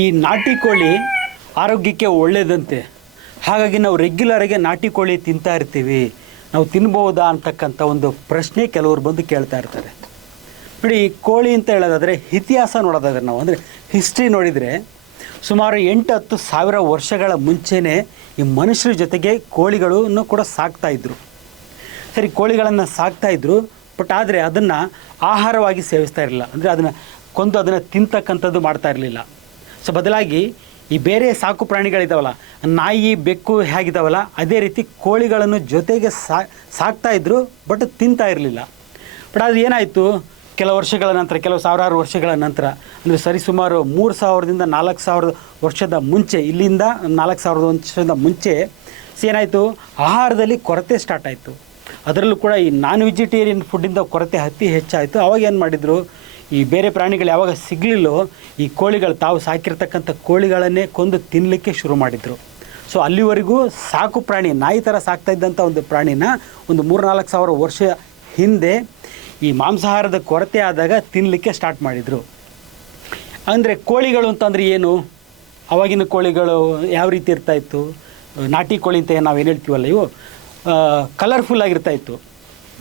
ಈ ನಾಟಿ ಕೋಳಿ ಆರೋಗ್ಯಕ್ಕೆ ಒಳ್ಳೆಯದಂತೆ ಹಾಗಾಗಿ ನಾವು ರೆಗ್ಯುಲರಾಗಿ ನಾಟಿ ಕೋಳಿ ತಿಂತಾ ಇರ್ತೀವಿ. ನಾವು ತಿನ್ಬೋದಾ ಅಂತಕ್ಕಂಥ ಒಂದು ಪ್ರಶ್ನೆ ಕೆಲವರು ಬಂದು ಕೇಳ್ತಾ ಇರ್ತಾರೆ. ನೋಡಿ ಕೋಳಿ ಅಂತ ಹೇಳೋದಾದರೆ ಇತಿಹಾಸ ನೋಡೋದಾದ್ರೆ ನಾವು, ಅಂದರೆ ಹಿಸ್ಟ್ರಿ ನೋಡಿದರೆ ಸುಮಾರು ಎಂಟು ಹತ್ತು ಸಾವಿರ ವರ್ಷಗಳ ಮುಂಚೆನೇ ಈ ಮನುಷ್ಯರ ಜೊತೆಗೆ ಕೋಳಿಗಳನ್ನು ಕೂಡ ಸಾಕ್ತಾಯಿದ್ರು ಸರಿ, ಕೋಳಿಗಳನ್ನು ಸಾಕ್ತಾಯಿದ್ರು ಬಟ್ ಆದರೆ ಅದನ್ನು ಆಹಾರವಾಗಿ ಸೇವಿಸ್ತಾ ಇರಲಿಲ್ಲ. ಅಂದರೆ ಅದನ್ನು ಕೊಂದು ಅದನ್ನು ತಿಂತಕ್ಕಂಥದ್ದು ಮಾಡ್ತಾ ಇರಲಿಲ್ಲ. ಸೊ ಬದಲಾಗಿ ಈ ಬೇರೆ ಸಾಕು ಪ್ರಾಣಿಗಳಿದಾವಲ್ಲ, ನಾಯಿ, ಬೆಕ್ಕು ಹೇಗಿದ್ದಾವಲ್ಲ ಅದೇ ರೀತಿ ಕೋಳಿಗಳನ್ನು ಜೊತೆಗೆ ಸಾಕ್ತಾ ಇದ್ರು, ಬಟ್ ತಿಂತಾ ಇರಲಿಲ್ಲ. ಬಟ್ ಅದು ಏನಾಯಿತು? ಕೆಲವು ವರ್ಷಗಳ ನಂತರ, ಕೆಲವು ಸಾವಿರಾರು ವರ್ಷಗಳ ನಂತರ, ಅಂದರೆ ಸರಿಸುಮಾರು ಮೂರು ಸಾವಿರದಿಂದ ನಾಲ್ಕು ಸಾವಿರದ ವರ್ಷದ ಮುಂಚೆ, ಇಲ್ಲಿಂದ ನಾಲ್ಕು ಸಾವಿರದ ವರ್ಷದ ಮುಂಚೆ ಏನಾಯಿತು? ಆಹಾರದಲ್ಲಿ ಕೊರತೆ ಸ್ಟಾರ್ಟ್ ಆಯಿತು. ಅದರಲ್ಲೂ ಕೂಡ ಈ ನಾನ್ ವೆಜಿಟೇರಿಯನ್ ಫುಡ್ಡಿಂದ ಕೊರತೆ ಅತಿ ಹೆಚ್ಚಾಯಿತು. ಅವಾಗ ಏನು ಮಾಡಿದರು? ಈ ಬೇರೆ ಪ್ರಾಣಿಗಳು ಯಾವಾಗ ಸಿಗಲಿಲ್ಲೋ ಈ ಕೋಳಿಗಳು ತಾವು ಸಾಕಿರ್ತಕ್ಕಂಥ ಕೋಳಿಗಳನ್ನೇ ಕೊಂದು ತಿನ್ನಲಿಕ್ಕೆ ಶುರು ಮಾಡಿದರು. ಸೊ ಅಲ್ಲಿವರೆಗೂ ಸಾಕು ಪ್ರಾಣಿ, ನಾಯಿ ಥರ ಸಾಕ್ತಾ ಇದ್ದಂಥ ಒಂದು ಪ್ರಾಣಿನ ಒಂದು ಮೂರ್ನಾಲ್ಕು ಸಾವಿರ ವರ್ಷ ಹಿಂದೆ ಈ ಮಾಂಸಾಹಾರದ ಕೊರತೆ ಆದಾಗ ತಿನ್ನಲಿಕ್ಕೆ ಸ್ಟಾರ್ಟ್ ಮಾಡಿದರು. ಅಂದರೆ ಕೋಳಿಗಳು ಅಂತಂದರೆ ಏನು? ಅವಾಗಿನ ಕೋಳಿಗಳು ಯಾವ ರೀತಿ ಇರ್ತಾ ಇತ್ತು? ನಾಟಿ ಕೋಳಿ ಅಂತ ನಾವು ಏನು ಹೇಳ್ತೀವಲ್ಲ ಇವು? ಕಲರ್ಫುಲ್ ಆಗಿರ್ತಾ ಇತ್ತು.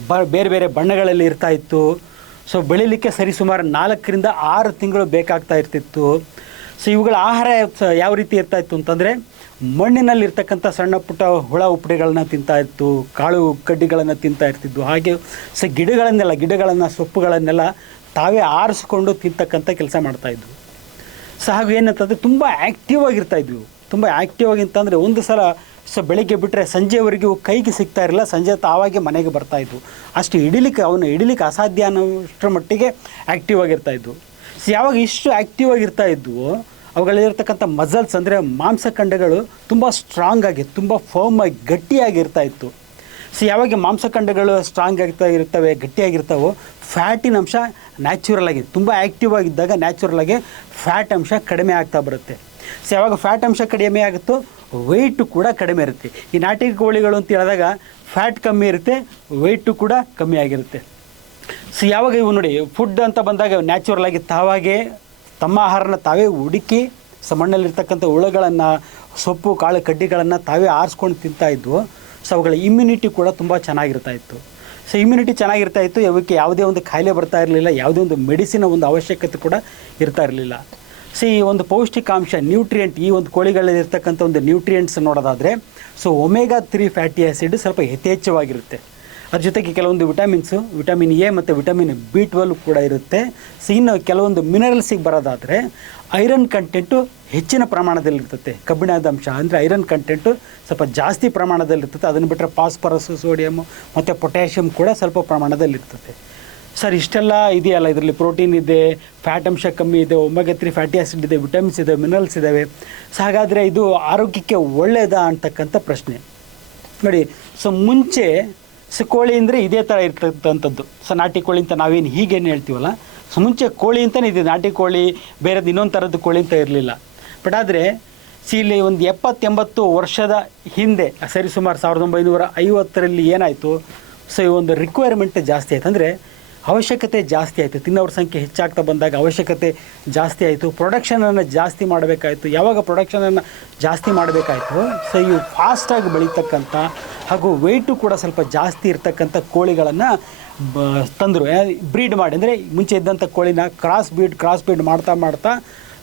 ಬ, ಬೇರೆ ಬೇರೆ ಬಣ್ಣಗಳಲ್ಲಿ ಇರ್ತಾ ಇತ್ತು. ಸೊ ಬೆಳಿಲಿಕ್ಕೆ ಸರಿಸುಮಾರು ನಾಲ್ಕರಿಂದ ಆರು ತಿಂಗಳು ಬೇಕಾಗ್ತಾ ಇರ್ತಿತ್ತು. ಸೊ ಇವುಗಳ ಆಹಾರ ಯಾವ ರೀತಿ ಇರ್ತಾ ಇತ್ತು ಅಂತಂದರೆ ಮಣ್ಣಿನಲ್ಲಿ ಇರ್ತಕ್ಕಂಥ ಸಣ್ಣ ಪುಟ್ಟ ಹುಳ ಉಪ್ಪಡಿಗಳನ್ನ ತಿಂತಾ ಇತ್ತು, ಕಾಳು ಕಡ್ಡಿಗಳನ್ನು ತಿಂತಾ ಇರ್ತಿದ್ವು. ಹಾಗೆ ಸೊ ಗಿಡಗಳನ್ನೆಲ್ಲ, ಗಿಡಗಳನ್ನು, ಸೊಪ್ಪುಗಳನ್ನೆಲ್ಲ ತಾವೇ ಆರಿಸ್ಕೊಂಡು ತಿಂತಕ್ಕಂಥ ಕೆಲಸ ಮಾಡ್ತಾಯಿದ್ವು ಸೊ ಹಾಗೂ ಏನಂತಂದರೆ, ತುಂಬ ಆ್ಯಕ್ಟಿವ್ ಆಗಿರ್ತಾ ಇದ್ವು. ತುಂಬ ಆ್ಯಕ್ಟಿವ್ ಆಗಿ ಅಂತಂದರೆ, ಒಂದು ಸಲ ಸೊ ಬೆಳಿಗ್ಗೆ ಬಿಟ್ಟರೆ ಸಂಜೆವರೆಗೂ ಕೈಗೆ ಸಿಗ್ತಾ ಇರಲಿಲ್ಲ. ಸಂಜೆ ತಾವಾಗೆ ಮನೆಗೆ ಬರ್ತಾ ಇದ್ವು. ಅಷ್ಟು ಹಿಡಿಲಿಕ್ಕೆ ಅವನು ಹಿಡಿಲಿಕ್ಕೆ ಅಸಾಧ್ಯ ಅನ್ನೋಷ್ಟರ ಮಟ್ಟಿಗೆ ಆ್ಯಕ್ಟಿವ್ ಆಗಿರ್ತಾ ಇದ್ವು. ಸೊ ಯಾವಾಗ ಇಷ್ಟು ಆ್ಯಕ್ಟಿವ್ ಆಗಿರ್ತಾ ಇದ್ವು ಅವುಗಳಲ್ಲಿರ್ತಕ್ಕಂಥ ಮಸಲ್ಸ್ ಅಂದರೆ ಮಾಂಸಖಂಡಗಳು ತುಂಬ ಸ್ಟ್ರಾಂಗ್ ಆಗಿ, ತುಂಬ ಫರ್ಮ್ ಆಗಿ, ಗಟ್ಟಿಯಾಗಿರ್ತಾ ಇತ್ತು. ಸೊ ಯಾವಾಗ ಮಾಂಸಖಂಡಗಳು ಸ್ಟ್ರಾಂಗ್ ಆಗ್ತಾ ಇರ್ತವೆ, ಗಟ್ಟಿಯಾಗಿರ್ತಾವೋ ಫ್ಯಾಟಿನ ಅಂಶ ನ್ಯಾಚುರಲ್ ಆಗಿ, ತುಂಬ ಆ್ಯಕ್ಟಿವ್ ಆಗಿದ್ದಾಗ ನ್ಯಾಚುರಲ್ ಆಗಿ ಫ್ಯಾಟ್ ಅಂಶ ಕಡಿಮೆ ಆಗ್ತಾ ಬರುತ್ತೆ. ಸೊ ಯಾವಾಗ ಫ್ಯಾಟ್ ಅಂಶ ಕಡಿಮೆ ಆಗುತ್ತೋ ವೆಯ್ಟು ಕೂಡ ಕಡಿಮೆ ಇರುತ್ತೆ. ಈ ನಾಟಿ ಕೋಳಿಗಳು ಅಂತ ಹೇಳಿದಾಗ ಫ್ಯಾಟ್ ಕಮ್ಮಿ ಇರುತ್ತೆ ವೆಯ್ಟು ಕೂಡ ಕಮ್ಮಿ ಆಗಿರುತ್ತೆ. ಸೊ ಯಾವಾಗ ಇವು ನೋಡಿ ಫುಡ್ ಅಂತ ಬಂದಾಗ ನ್ಯಾಚುರಲ್ ಆಗಿ ತಾವಾಗೆ, ತಮ್ಮ ಆಹಾರನ ತಾವೇ ಹುಡುಕಿ, ಸೊ, ಮಣ್ಣಲ್ಲಿರ್ತಕ್ಕಂಥ ಹುಳುಗಳನ್ನು, ಸೊಪ್ಪು, ಕಾಳು, ಕಡ್ಡಿಗಳನ್ನು ತಾವೇ ಆರಿಸ್ಕೊಂಡು ತಿಂತಾ ಇದ್ವು. ಸೊ ಅವುಗಳ ಇಮ್ಯುನಿಟಿ ಕೂಡ ತುಂಬ ಚೆನ್ನಾಗಿರ್ತಾ ಇತ್ತು. ಸೊ ಇಮ್ಯುನಿಟಿ ಚೆನ್ನಾಗಿರ್ತಾ ಇತ್ತು ಇವಕ್ಕೆ ಯಾವುದೇ ಒಂದು ಕಾಯಿಲೆ ಬರ್ತಾ ಇರಲಿಲ್ಲ, ಯಾವುದೇ ಒಂದು ಮೆಡಿಸಿನ ಒಂದು ಅವಶ್ಯಕತೆ ಕೂಡ ಇರ್ತಾ ಇರಲಿಲ್ಲ. ಸೊ ಈ ಒಂದು ಪೌಷ್ಟಿಕಾಂಶ ನ್ಯೂಟ್ರಿಯೆಂಟ್ ಈ ಒಂದು ಕೋಳಿಗಳಲ್ಲಿರ್ತಕ್ಕಂಥ ಒಂದು ನ್ಯೂಟ್ರಿಯೆಂಟ್ಸ್ ನೋಡೋದಾದರೆ so omega three fatty acid ಸ್ವಲ್ಪ ಯಥೇಚ್ಛವಾಗಿರುತ್ತೆ. ಅದ್ರ ಜೊತೆಗೆ ಕೆಲವೊಂದು ವಿಟಮಿನ್ಸು ವಿಟಮಿನ್ ಎ ಮತ್ತು ವಿಟಮಿನ್ ಬಿ ಟ್ವೆಲ್ ಕೂಡ ಇರುತ್ತೆ. ಸೊ ಇನ್ನು ಕೆಲವೊಂದು ಮಿನರಲ್ಸಿಗೆ ಬರೋದಾದರೆ ಐರನ್ ಕಂಟೆಂಟು ಹೆಚ್ಚಿನ ಪ್ರಮಾಣದಲ್ಲಿರ್ತದೆ. ಕಬ್ಬಿಣದ ಅಂಶ ಅಂದರೆ ಐರನ್ ಕಂಟೆಂಟು ಸ್ವಲ್ಪ ಜಾಸ್ತಿ ಪ್ರಮಾಣದಲ್ಲಿರ್ತದೆ. ಅದನ್ನು ಬಿಟ್ಟರೆ ಫಾಸ್ಫರಸ್ ಸೋಡಿಯಮ್ಮು ಮತ್ತು ಪೊಟ್ಯಾಷಿಯಮ್ ಕೂಡ ಸ್ವಲ್ಪ ಪ್ರಮಾಣದಲ್ಲಿರ್ತದೆ. ಸರ್, ಇಷ್ಟೆಲ್ಲ ಇದೆಯಲ್ಲ? ಇದರಲ್ಲಿ ಪ್ರೋಟೀನ್ ಇದೆ ಫ್ಯಾಟ್ ಅಂಶ ಕಮ್ಮಿ ಇದೆ ಒಮೆಗಾ ತ್ರೀ ಫ್ಯಾಟಿ ಆ್ಯಸಿಡ್ ಇದೆ ವಿಟಮಿನ್ಸ್ ಇದೆ ಮಿನರಲ್ಸ್ ಇದ್ದಾವೆ ಸೊ ಹಾಗಾದರೆ ಇದು ಆರೋಗ್ಯಕ್ಕೆ ಒಳ್ಳೆಯದಾ ಅಂತಕ್ಕಂಥ ಪ್ರಶ್ನೆ. ನೋಡಿ ಸೊ ಮುಂಚೆ ಸೊ ಕೋಳಿ ಅಂದರೆ ಇದೇ ಥರ ಇರ್ತಕ್ಕಂಥದ್ದು. ಸೊ ನಾಟಿ ಕೋಳಿ ಅಂತ ನಾವೇನು ಹೀಗೇನು ಹೇಳ್ತೀವಲ್ಲ? ಸೊ ಮುಂಚೆ ಕೋಳಿ ಅಂತಲೇ ಇದೆ. ನಾಟಿ ಕೋಳಿ, ಬೇರೆದು ಇನ್ನೊಂದು ಥರದ್ದು ಕೋಳಿ ಅಂತ ಇರಲಿಲ್ಲ. ಬಟ್ ಆದರೆ ಸಿ ಇಲ್ಲಿ ಒಂದು ಎಪ್ಪತ್ತೆಂಬತ್ತು ವರ್ಷದ ಹಿಂದೆ ಸರಿಸುಮಾರು ಸಾವಿರದ ಒಂಬೈನೂರ ಐವತ್ತರಲ್ಲಿ ಏನಾಯಿತು? ಸೊ ಈ ಒಂದು ರಿಕ್ವೈರ್ಮೆಂಟ್ ಜಾಸ್ತಿ ಆಯ್ತು. ಅಂದರೆ ಅವಶ್ಯಕತೆ ಜಾಸ್ತಿ ಆಯಿತು. ತಿನ್ನೋರ ಸಂಖ್ಯೆ ಹೆಚ್ಚಾಗ್ತಾ ಬಂದಾಗ ಅವಶ್ಯಕತೆ ಜಾಸ್ತಿ ಆಯಿತು. ಪ್ರೊಡಕ್ಷನನ್ನು ಜಾಸ್ತಿ ಮಾಡಬೇಕಾಯಿತು. ಯಾವಾಗ ಪ್ರೊಡಕ್ಷನನ್ನು ಜಾಸ್ತಿ ಮಾಡಬೇಕಾಯಿತು? ಸೊ ಇವು ಫಾಸ್ಟಾಗಿ ಬೆಳೀತಕ್ಕಂಥ ಹಾಗೂ ವೆಯ್ಟು ಕೂಡ ಸ್ವಲ್ಪ ಜಾಸ್ತಿ ಇರ್ತಕ್ಕಂಥ ಕೋಳಿಗಳನ್ನು ತಂದರು. ಬ್ರೀಡ್ ಮಾಡಿ. ಅಂದರೆ ಮುಂಚೆ ಇದ್ದಂಥ ಕೋಳಿನ ಕ್ರಾಸ್ ಬ್ರೀಡ್ ಕ್ರಾಸ್ ಬ್ರೀಡ್ ಮಾಡ್ತಾ ಮಾಡ್ತಾ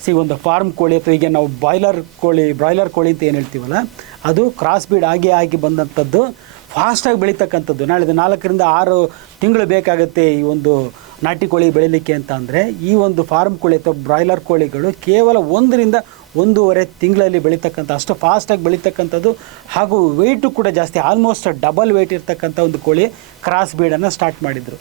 ಸಿ ಒಂದು ಫಾರ್ಮ್ ಕೋಳಿ ಅಥವಾ ಈಗ ನಾವು ಬಾಯ್ಲರ್ ಕೋಳಿ ಬ್ರಾಯ್ಲರ್ ಕೋಳಿ ಅಂತ ಏನು ಹೇಳ್ತೀವಲ್ಲ, ಅದು ಕ್ರಾಸ್ ಬೀಡ್ ಆಗಿ ಆಗಿ ಬಂದಂಥದ್ದು. ಫಾಸ್ಟಾಗಿ ಬೆಳೀತಕ್ಕಂಥದ್ದು. ನಾಳೆ ನಾಲ್ಕರಿಂದ ಆರು ತಿಂಗಳು ಬೇಕಾಗುತ್ತೆ ಈ ಒಂದು ನಾಟಿ ಕೋಳಿ ಬೆಳೀಲಿಕ್ಕೆ ಅಂತ ಅಂದರೆ, ಈ ಒಂದು ಫಾರ್ಮ್ ಕೋಳಿ ಅಥವಾ ಬ್ರಾಯ್ಲರ್ ಕೋಳಿಗಳು ಕೇವಲ ಒಂದರಿಂದ ಒಂದೂವರೆ ತಿಂಗಳಲ್ಲಿ ಬೆಳೀತಕ್ಕಂಥ, ಅಷ್ಟು ಫಾಸ್ಟಾಗಿ ಬೆಳೀತಕ್ಕಂಥದ್ದು ಹಾಗೂ ವೆಯ್ಟು ಕೂಡ ಜಾಸ್ತಿ ಆಲ್ಮೋಸ್ಟ್ ಡಬಲ್ ವೆಯ್ಟ್ ಇರ್ತಕ್ಕಂಥ ಒಂದು ಕೋಳಿ ಕ್ರಾಸ್ ಬೀಡನ್ನು ಸ್ಟಾರ್ಟ್ ಮಾಡಿದರು.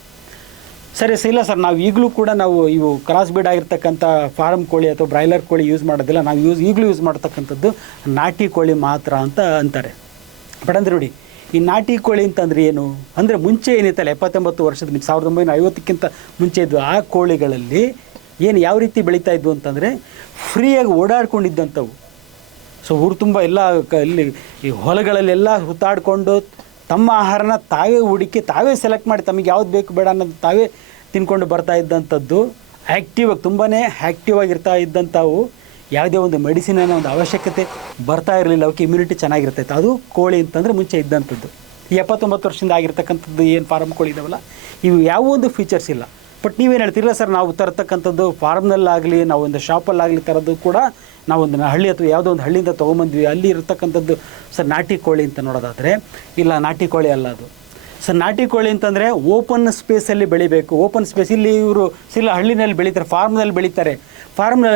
ಸರಿ ಇಲ್ಲ ಸರ್, ನಾವು ಈಗಲೂ ಕೂಡ ನಾವು ಇವು ಕ್ರಾಸ್ ಬೀಡ್ ಆಗಿರ್ತಕ್ಕಂಥ ಫಾರಮ್ ಕೋಳಿ ಅಥವಾ ಬ್ರಾಯ್ಲರ್ ಕೋಳಿ ಯೂಸ್ ಮಾಡೋದಿಲ್ಲ. ನಾವು ಯೂಸ್ ಈಗಲೂ ಯೂಸ್ ಮಾಡ್ತಕ್ಕಂಥದ್ದು ನಾಟಿ ಕೋಳಿ ಮಾತ್ರ ಅಂತ ಅಂತಾರೆ. ಬಟ್ ಅಂದ್ರೆ ನೋಡಿ ಈ ನಾಟಿ ಕೋಳಿ ಅಂತಂದ್ರೆ ಏನು? ಅಂದರೆ ಮುಂಚೆ ಏನಿತ್ತಲ್ಲ, ಎಪ್ಪತ್ತೊಂಬತ್ತು ವರ್ಷದ ಸಾವಿರದ ಒಂಬೈನೂರ ಐವತ್ತಕ್ಕಿಂತ ಮುಂಚೆ ಇದ್ದು ಆ ಕೋಳಿಗಳಲ್ಲಿ ಏನು ಯಾವ ರೀತಿ ಬೆಳೀತಾ ಇದ್ವು ಅಂತಂದರೆ ಫ್ರೀಯಾಗಿ ಓಡಾಡ್ಕೊಂಡಿದ್ದಂಥವು. ಸೊ ಊರು ತುಂಬ ಎಲ್ಲ ಇಲ್ಲಿ ಈ ಹೊಲಗಳಲ್ಲೆಲ್ಲ ಹುತ್ತಾಡಿಕೊಂಡು ತಮ್ಮ ಆಹಾರನ ತಾವೇ ಹುಡುಕಿ, ತಾವೇ ಸೆಲೆಕ್ಟ್ ಮಾಡಿ ತಮಗೆ ಯಾವ್ದು ಬೇಕು ಬೇಡ ಅನ್ನೋದು ತಾವೇ ತಿನ್ಕೊಂಡು ಬರ್ತಾ ಇದ್ದಂಥದ್ದು. ಆ್ಯಕ್ಟಿವ್ ಆಗಿ ತುಂಬಾ ಆ್ಯಕ್ಟಿವ್ ಆಗಿರ್ತಾ ಇದ್ದಂಥವು. ಯಾವುದೇ ಒಂದು ಮೆಡಿಸಿನ ಒಂದು ಅವಶ್ಯಕತೆ ಬರ್ತಾ ಇರಲಿಲ್ಲ, ಅವಕ್ಕೆ ಇಮ್ಯುನಿಟಿ ಚೆನ್ನಾಗಿರ್ತೈತೆ. ಅದು ಕೋಳಿ ಅಂತಂದರೆ ಮುಂಚೆ ಇದ್ದಂಥದ್ದು. ಈ ಎಪ್ಪತ್ತೊಂಬತ್ತು ವರ್ಷದಿಂದ ಆಗಿರ್ತಕ್ಕಂಥದ್ದು ಏನು ಫಾರಮ್ ಕೋಳಿ ಇದಾವಲ್ಲ, ಇವು ಯಾವ ಒಂದು ಫೀಚರ್ಸ್ ಇಲ್ಲ. ಬಟ್ ನೀವೇನು ಹೇಳ್ತೀರಲ್ಲ ಸರ್ ನಾವು ತರತಕ್ಕಂಥದ್ದು ಫಾರ್ಮ್ನಲ್ಲಾಗಲಿ ನಾವು ಒಂದು ಶಾಪಲ್ಲಾಗಲಿ ತರೋದು ಕೂಡ ನಾವೊಂದು ಹಳ್ಳಿ ಅಥವಾ ಯಾವುದೋ ಒಂದು ಹಳ್ಳಿಯಿಂದ ತೊಗೊಂಬಂದ್ವಿ. ಅಲ್ಲಿ ಇರತಕ್ಕಂಥದ್ದು ಸರ್ ನಾಟಿ ಕೋಳಿ ಅಂತ ನೋಡೋದಾದರೆ, ಇಲ್ಲ ನಾಟಿ ಕೋಳಿ ಅಲ್ಲ ಅದು. ಸರ್ ನಾಟಿ ಕೋಳಿ ಅಂತಂದರೆ ಓಪನ್ ಸ್ಪೇಸಲ್ಲಿ ಬೆಳಿಬೇಕು. ಓಪನ್ ಸ್ಪೇಸ್ ಇಲ್ಲಿ ಇವರು ಸಿಲ್ಲ ಹಳ್ಳಿನಲ್ಲಿ ಬೆಳೀತಾರೆ ಫಾರ್ಮ್ನಲ್ಲಿ ಬೆಳೀತಾರೆ.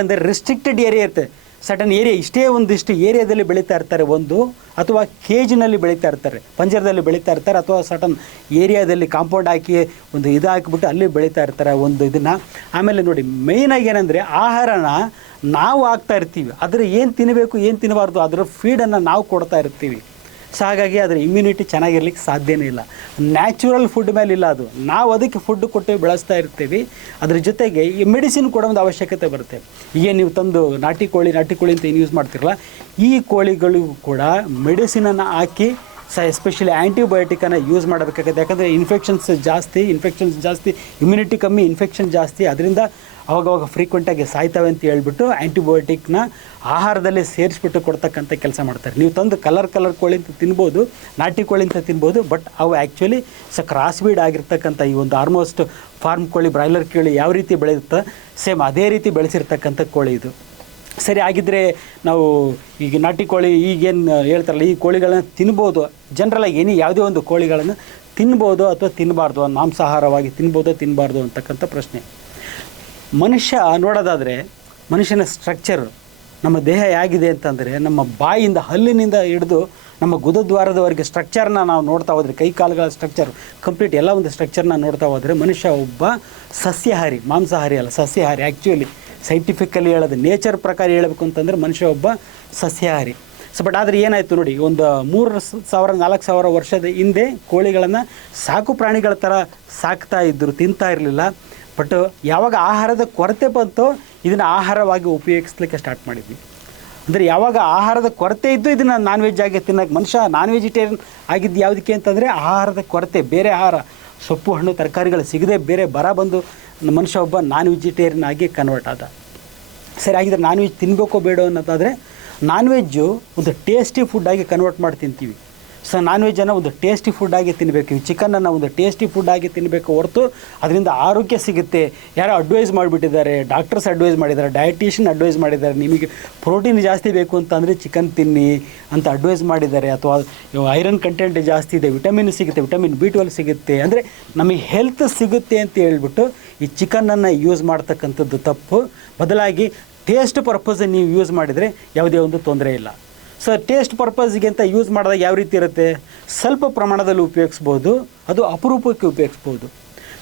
ಅಂದರೆ ರಿಸ್ಟ್ರಿಕ್ಟೆಡ್ ಏರಿಯಾ ಇರುತ್ತೆ. ಸಟನ್ ಏರಿಯಾ ಇಷ್ಟೇ ಒಂದಿಷ್ಟು ಏರಿಯಾದಲ್ಲಿ ಬೆಳೀತಾ ಇರ್ತಾರೆ ಒಂದು, ಅಥವಾ ಕೇಜಿನಲ್ಲಿ ಬೆಳೀತಾ ಇರ್ತಾರೆ, ಪಂಜರದಲ್ಲಿ ಬೆಳೀತಾ ಇರ್ತಾರೆ, ಅಥವಾ ಸಟನ್ ಏರಿಯಾದಲ್ಲಿ ಕಾಂಪೌಂಡ್ ಹಾಕಿ ಒಂದು ಇದು ಹಾಕಿಬಿಟ್ಟು ಅಲ್ಲಿ ಬೆಳೀತಾ ಇರ್ತಾರೆ ಒಂದು ಇದನ್ನು. ಆಮೇಲೆ ನೋಡಿ ಮೇಯ್ನಾಗಿ ಏನಂದರೆ ಆಹಾರನ ನಾವು ಆಗ್ತಾ ಇರ್ತೀವಿ. ಅದರ ಏನು ತಿನ್ನಬೇಕು ಏನು ತಿನ್ನಬಾರ್ದು ಅದರ ಫೀಡನ್ನು ನಾವು ಕೊಡ್ತಾ ಇರ್ತೀವಿ. ಸೊ ಹಾಗಾಗಿ ಅದರ ಇಮ್ಯುನಿಟಿ ಚೆನ್ನಾಗಿರ್ಲಿಕ್ಕೆ ಸಾಧ್ಯನೇ ಇಲ್ಲ. ನ್ಯಾಚುರಲ್ ಫುಡ್ ಮೇಲೆ ಇಲ್ಲ ಅದು. ನಾವು ಅದಕ್ಕೆ ಫುಡ್ ಕೊಟ್ಟು ಬೆಳೆಸ್ತಾ ಇರ್ತೀವಿ. ಅದ್ರ ಜೊತೆಗೆ ಈ ಮೆಡಿಸಿನ್ ಕೂಡ ಒಂದು ಅವಶ್ಯಕತೆ ಬರುತ್ತೆ. ಈಗ ನೀವು ತಂದು ನಾಟಿ ಕೋಳಿ ನಾಟಿ ಕೋಳಿ ಅಂತ ಏನು ಯೂಸ್ ಮಾಡ್ತಿರಲ್ಲ, ಈ ಕೋಳಿಗಳಿಗೂ ಕೂಡ ಮೆಡಿಸಿನನ್ನು ಹಾಕಿ ಸ ಎಸ್ಪೆಷಲಿ ಆ್ಯಂಟಿಬಯೋಟಿಕನ್ನು ಯೂಸ್ ಮಾಡಬೇಕಾಗುತ್ತೆ. ಯಾಕಂದರೆ ಇನ್ಫೆಕ್ಷನ್ಸ್ ಜಾಸ್ತಿ ಇನ್ಫೆಕ್ಷನ್ಸ್ ಜಾಸ್ತಿ ಇಮ್ಯುನಿಟಿ ಕಮ್ಮಿ ಇನ್ಫೆಕ್ಷನ್ ಜಾಸ್ತಿ. ಅದರಿಂದ ಅವಾಗವಾಗ ಫ್ರೀಕ್ವೆಂಟಾಗಿ ಸಾಯ್ತವೆ ಅಂತ ಹೇಳ್ಬಿಟ್ಟು ಆ್ಯಂಟಿಬಯೋಟಿಕ್ನ ಆಹಾರದಲ್ಲಿ ಸೇರಿಸ್ಬಿಟ್ಟು ಕೊಡ್ತಕ್ಕಂಥ ಕೆಲಸ ಮಾಡ್ತಾರೆ. ನೀವು ತಂದು ಕಲರ್ ಕಲರ್ ಕೋಳಿ ಅಂತ ತಿನ್ಬೋದು, ನಾಟಿ ಕೋಳಿ ಅಂತ ತಿನ್ಬೋದು ಬಟ್ ಅವು ಆ್ಯಕ್ಚುಲಿ ಸ ಕ್ರಾಸ್ ಬೀಡ್ ಆಗಿರ್ತಕ್ಕಂಥ ಈ ಒಂದು ಆಲ್ಮೋಸ್ಟ್ ಫಾರ್ಮ್ ಕೋಳಿ ಬ್ರಾಯ್ಲರ್ ಕೋಳಿ ಯಾವ ರೀತಿ ಬೆಳೆಯುತ್ತೋ ಸೇಮ್ ಅದೇ ರೀತಿ ಬೆಳೆಸಿರ್ತಕ್ಕಂಥ ಕೋಳಿ ಇದು. ಸರಿ ಆಗಿದ್ದರೆ ನಾವು ಈಗ ನಾಟಿ ಕೋಳಿ ಈಗೇನು ಹೇಳ್ತಾರಲ್ಲ, ಈ ಕೋಳಿಗಳನ್ನ ತಿನ್ಬೋದು. ಜನರಲ್ಲಾಗಿ ಏನೇ ಯಾವುದೇ ಒಂದು ಕೋಳಿಗಳನ್ನು ತಿನ್ಬೋದು ಅಥವಾ ತಿನ್ನಬಾರ್ದು ಮಾಂಸಾಹಾರವಾಗಿ ತಿನ್ಬೋದು ತಿನ್ನಬಾರ್ದು ಅಂತಕ್ಕಂಥ ಪ್ರಶ್ನೆ. ಮನುಷ್ಯ, ನೋಡೋದಾದರೆ ಮನುಷ್ಯನ ಸ್ಟ್ರಕ್ಚರ್ ನಮ್ಮ ದೇಹ ಹೇಗಿದೆ ಅಂತಂದರೆ ನಮ್ಮ ಬಾಯಿಯಿಂದ ಹಲ್ಲಿನಿಂದ ಹಿಡಿದು ನಮ್ಮ ಗುದದ್ವಾರದವರೆಗೆ ಸ್ಟ್ರಕ್ಚರ್ನ ನಾವು ನೋಡ್ತಾ ಹೋದರೆ, ಕೈ ಕಾಲುಗಳ ಸ್ಟ್ರಕ್ಚರ್ ಕಂಪ್ಲೀಟ್ ಎಲ್ಲ ಒಂದು ಸ್ಟ್ರಕ್ಚರ್ನ ನೋಡ್ತಾ ಹೋದರೆ ಮನುಷ್ಯ ಒಬ್ಬ ಸಸ್ಯಾಹಾರಿ, ಮಾಂಸಾಹಾರಿ ಅಲ್ಲ, ಸಸ್ಯಾಹಾರಿ ಆ್ಯಕ್ಚುಲಿ ಸೈಂಟಿಫಿಕಲಿ ಹೇಳೋದು ನೇಚರ್ ಪ್ರಕಾರ ಹೇಳಬೇಕು ಅಂತಂದರೆ ಮನುಷ್ಯ ಒಬ್ಬ ಸಸ್ಯಾಹಾರಿ. ಸೊ ಬಟ್ ಆದರೆ ಏನಾಯಿತು ನೋಡಿ, ಒಂದು ಮೂರು ಸಾವಿರ, ನಾಲ್ಕು ಸಾವಿರ ವರ್ಷದ ಹಿಂದೆ ಕೋಳಿಗಳನ್ನು ಸಾಕು ಪ್ರಾಣಿಗಳ ಥರ ಸಾಕ್ತಾ ಇದ್ದರು ತಿಂತಾ ಇರಲಿಲ್ಲ. ಬಟ್ ಯಾವಾಗ ಆಹಾರದ ಕೊರತೆ ಬಂತೋ, ಇದನ್ನು ಆಹಾರವಾಗಿ ಉಪಯೋಗಿಸ್ಲಿಕ್ಕೆ ಸ್ಟಾರ್ಟ್ ಮಾಡಿದ್ವಿ. ಅಂದರೆ ಯಾವಾಗ ಆಹಾರದ ಕೊರತೆ ಇದ್ದು ಇದನ್ನು ನಾನ್ ವೆಜ್ ಆಗಿ ತಿನ್ನೋಕೆ ಮನುಷ್ಯ ನಾನ್ ವೆಜಿಟೇರಿಯನ್ ಆಗಿದ್ದು ಯಾವುದಕ್ಕೆ ಅಂತಂದರೆ ಆಹಾರದ ಕೊರತೆ, ಬೇರೆ ಆಹಾರ. ಸೊಪ್ಪು ಹಣ್ಣು ತರಕಾರಿಗಳು ಸಿಗದೆ ಬೇರೆ ಬರ ಬಂದು ಮನುಷ್ಯ ಒಬ್ಬ ನಾನ್ ವೆಜಿಟೇರಿಯನ್ ಆಗಿ ಕನ್ವರ್ಟ್ ಆದ. ಸರಿ ಆಗಿದ್ರೆ ನಾನ್ ವೆಜ್ ತಿನ್ನಬೇಕೋ ಬೇಡ ಅನ್ನೋದಾದರೆ ನಾನ್ ವೆಜ್ಜು ಒಂದು ಟೇಸ್ಟಿ ಫುಡ್ಡಾಗಿ ಕನ್ವರ್ಟ್ ಮಾಡಿ ತಿಂತೀವಿ. ಸೊ ನಾನ್ ವೆಜ್ಜನ್ನು ಒಂದು ಟೇಸ್ಟಿ ಫುಡ್ ಆಗಿ ತಿನ್ನಬೇಕು ಚಿಕನನ್ನು ಒಂದು ಟೇಸ್ಟಿ ಫುಡ್ ಆಗಿ ತಿನ್ನಬೇಕು ಹೊರತು ಅದರಿಂದ ಆರೋಗ್ಯ ಸಿಗುತ್ತೆ. ಯಾರೋ ಅಡ್ವೈಸ್ ಮಾಡಿಬಿಟ್ಟಿದ್ದಾರೆ ಡಾಕ್ಟರ್ಸ್ ಅಡ್ವೈಸ್ ಮಾಡಿದ್ದಾರೆ ಡಯಟಿಷಿಯನ್ ಅಡ್ವೈಸ್ ಮಾಡಿದ್ದಾರೆ, ನಿಮಗೆ ಪ್ರೋಟೀನ್ ಜಾಸ್ತಿ ಬೇಕು ಅಂತಂದರೆ ಚಿಕನ್ ತಿನ್ನಿ ಅಂತ ಅಡ್ವೈಸ್ ಮಾಡಿದ್ದಾರೆ. ಅಥವಾ ಐರನ್ ಕಂಟೆಂಟ್ ಜಾಸ್ತಿ ಇದೆ ವಿಟಮಿನ್ ಸಿಗುತ್ತೆ ವಿಟಮಿನ್ ಬಿ ಟ್ವೆಲ್ ಸಿಗುತ್ತೆ. ಅಂದರೆ ನಮಗೆ ಹೆಲ್ತ್ ಸಿಗುತ್ತೆ ಅಂತ ಹೇಳ್ಬಿಟ್ಟು ಈ ಚಿಕನನ್ನು ಯೂಸ್ ಮಾಡ್ತಕ್ಕಂಥದ್ದು ತಪ್ಪು. ಬದಲಾಗಿ ಟೇಸ್ಟ್ ಪರ್ಪಸ್ ನೀವು ಯೂಸ್ ಮಾಡಿದರೆ ಯಾವುದೇ ಒಂದು ತೊಂದರೆ ಇಲ್ಲ. ಸೊ ಟೇಸ್ಟ್ ಪರ್ಪಸ್ಗೆ ಅಂತ ಯೂಸ್ ಮಾಡಿದಾಗ ಯಾವ ರೀತಿ ಇರುತ್ತೆ? ಸ್ವಲ್ಪ ಪ್ರಮಾಣದಲ್ಲಿ ಉಪಯೋಗಿಸ್ಬೋದು, ಅದು ಅಪರೂಪಕ್ಕೆ ಉಪಯೋಗಿಸ್ಬೋದು.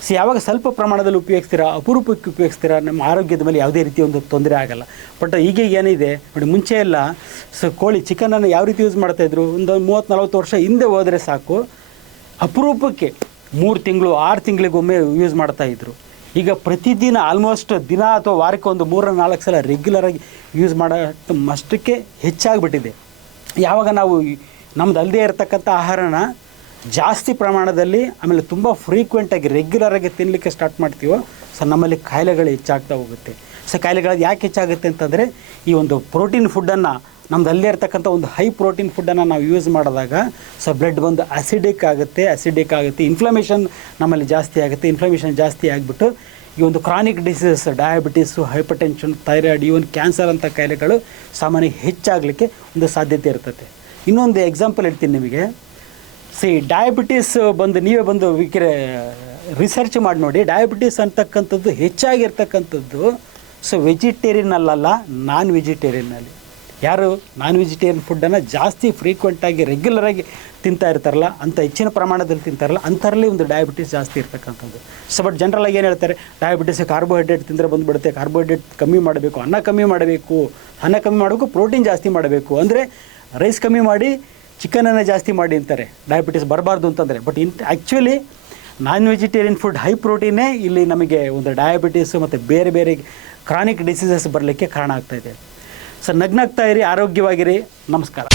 ಸೊ ಯಾವಾಗ ಸ್ವಲ್ಪ ಪ್ರಮಾಣದಲ್ಲಿ ಉಪಯೋಗಿಸ್ತೀರಾ, ಅಪರೂಪಕ್ಕೆ ಉಪಯೋಗಿಸ್ತೀರಾ, ನಮ್ಮ ಆರೋಗ್ಯದ ಮೇಲೆ ಯಾವುದೇ ರೀತಿ ಒಂದು ತೊಂದರೆ ಆಗಲ್ಲ. ಬಟ್ ಈಗ ಏನಿದೆ, ನೋಡಿ ಮುಂಚೆ ಎಲ್ಲ ಸೊ ಕೋಳಿ ಚಿಕನನ್ನು ಯಾವ ರೀತಿ ಯೂಸ್ ಮಾಡ್ತಾಯಿದ್ರು ಒಂದು ಮೂವತ್ತು ನಲ್ವತ್ತು ವರ್ಷ ಹಿಂದೆ ಹೋದರೆ ಸಾಕು. ಅಪರೂಪಕ್ಕೆ ಮೂರು ತಿಂಗಳು, ಆರು ತಿಂಗಳಿಗೊಮ್ಮೆ ಯೂಸ್ ಮಾಡ್ತಾಯಿದ್ರು ಈಗ ಪ್ರತಿದಿನ ಆಲ್ಮೋಸ್ಟ್ ದಿನ ಅಥವಾ ವಾರಕ್ಕೆ ಒಂದು ಮೂರ ನಾಲ್ಕು ಸಲ ರೆಗ್ಯುಲರಾಗಿ ಯೂಸ್ ಮಾಡೋ ಮಷ್ಟಕ್ಕೆ ಹೆಚ್ಚಾಗಿಬಿಟ್ಟಿದೆ. ಯಾವಾಗ ನಾವು ನಮ್ದು ಅಲ್ಲದೆ ಇರತಕ್ಕಂಥ ಆಹಾರನ ಜಾಸ್ತಿ ಪ್ರಮಾಣದಲ್ಲಿ ಆಮೇಲೆ ತುಂಬ ಫ್ರೀಕ್ವೆಂಟಾಗಿ ರೆಗ್ಯುಲರಾಗಿ ತಿನ್ನಲಿಕ್ಕೆ ಸ್ಟಾರ್ಟ್ ಮಾಡ್ತೀವೋ ಸೊ ನಮ್ಮಲ್ಲಿ ಕಾಯಿಲೆಗಳು ಹೆಚ್ಚಾಗ್ತಾ ಹೋಗುತ್ತೆ. ಸೊ ಕಾಯಿಲೆಗಳು ಯಾಕೆ ಹೆಚ್ಚಾಗುತ್ತೆ ಅಂತಂದರೆ, ಈ ಒಂದು ಪ್ರೋಟೀನ್ ಫುಡ್ಡನ್ನು ನಮ್ದು ಅಲ್ಲೇ ಇರ್ತಕ್ಕಂಥ ಒಂದು ಹೈ ಪ್ರೋಟೀನ್ ಫುಡ್ಡನ್ನು ನಾವು ಯೂಸ್ ಮಾಡಿದಾಗ ಸೊ ಬ್ಲಡ್ ಬಂದು ಅಸಿಡಿಕ್ ಆಗುತ್ತೆ ಅಸಿಡಿಕ್ ಆಗುತ್ತೆ ಇನ್ಫ್ಲಮೇಷನ್ ನಮ್ಮಲ್ಲಿ ಜಾಸ್ತಿ ಆಗುತ್ತೆ ಇನ್ಫ್ಲಮೇಷನ್ ಜಾಸ್ತಿ ಆಗಿಬಿಟ್ಟು ಈ ಒಂದು chronic diseases diabetes hypertension thyroid even cancer ಅಂತ ಕಾಯಿಲೆಗಳು ಸಾಮಾನ್ಯ ಹೆಚ್ಚಾಗಲಿಕ್ಕೆ ಒಂದು ಸಾಧ್ಯತೆ ಇರ್ತದೆ. ಇನ್ನೊಂದು ಎಕ್ಸಾಂಪಲ್ ಹೇಳ್ತೀನಿ ನಿಮಗೆ. ಸಿ ಡಯಾಬಿಟೀಸ್ ಬಂದು, ನೀವೇ ಬಂದು ವಿಕ್ರೆ ರಿಸರ್ಚ್ ಮಾಡಿ ನೋಡಿ ಡಯಾಬಿಟೀಸ್ ಅಂತಕ್ಕಂಥದ್ದು ಹೆಚ್ಚಾಗಿರ್ತಕ್ಕಂಥದ್ದು ಸೊ ವೆಜಿಟೇರಿಯನಲ್ಲ ನಾನ್ ವೆಜಿಟೇರಿಯನ್ನಲ್ಲಿ ಯಾರು ನಾನ್ ವೆಜಿಟೇರಿಯನ್ ಫುಡ್ಡನ್ನು ಜಾಸ್ತಿ ಫ್ರೀಕ್ವೆಂಟಾಗಿ ರೆಗ್ಯುಲರಾಗಿ ತಿಂತಾ ಇರ್ತಾರಲ್ಲ, ಅಂತ ಹೆಚ್ಚಿನ ಪ್ರಮಾಣದಲ್ಲಿ ತಿಂತಾರಲ್ಲ ಅಂಥರಲ್ಲಿ ಒಂದು ಡಯಾಬಿಟೀಸ್ ಜಾಸ್ತಿ ಇರ್ತಕ್ಕಂಥದ್ದು. ಸೊ ಬಟ್ ಜನರಲಾಗಿ ಏನು ಹೇಳ್ತಾರೆ? ಡಯಾಬಿಟೀಸ್ ಕಾರ್ಬೋಹೈಡ್ರೇಟ್ ತಿಂದರೆ ಬಂದುಬಿಡುತ್ತೆ ಕಾರ್ಬೋಹೈಡ್ರೇಟ್ ಕಮ್ಮಿ ಮಾಡಬೇಕು, ಅನ್ನ ಕಮ್ಮಿ ಮಾಡಬೇಕು. ಅನ್ನ ಕಮ್ಮಿ ಮಾಡಬೇಕು ಪ್ರೋಟೀನ್ ಜಾಸ್ತಿ ಮಾಡಬೇಕು. ಅಂದರೆ ರೈಸ್ ಕಮ್ಮಿ ಮಾಡಿ ಚಿಕನನ್ನು ಜಾಸ್ತಿ ಮಾಡಿ ಅಂತಾರೆ. ಡಯಾಬಿಟೀಸ್ ಬರಬಾರ್ದು ಅಂತಂದರೆ. But in actually non vegetarian food high ಪ್ರೋಟೀನೇ ಇಲ್ಲಿ ನಮಗೆ ಒಂದು ಡಯಾಬಿಟೀಸು ಮತ್ತು ಬೇರೆ ಬೇರೆ ಕ್ರಾನಿಕ್ ಡಿಸೀಸಸ್ ಬರಲಿಕ್ಕೆ ಕಾರಣ ಆಗ್ತಾಯಿದೆ ಸೊ ನಗ್ನಾಗ್ತಾ ಇರಿ ಆರೋಗ್ಯವಾಗಿರಿ. ನಮಸ್ಕಾರ.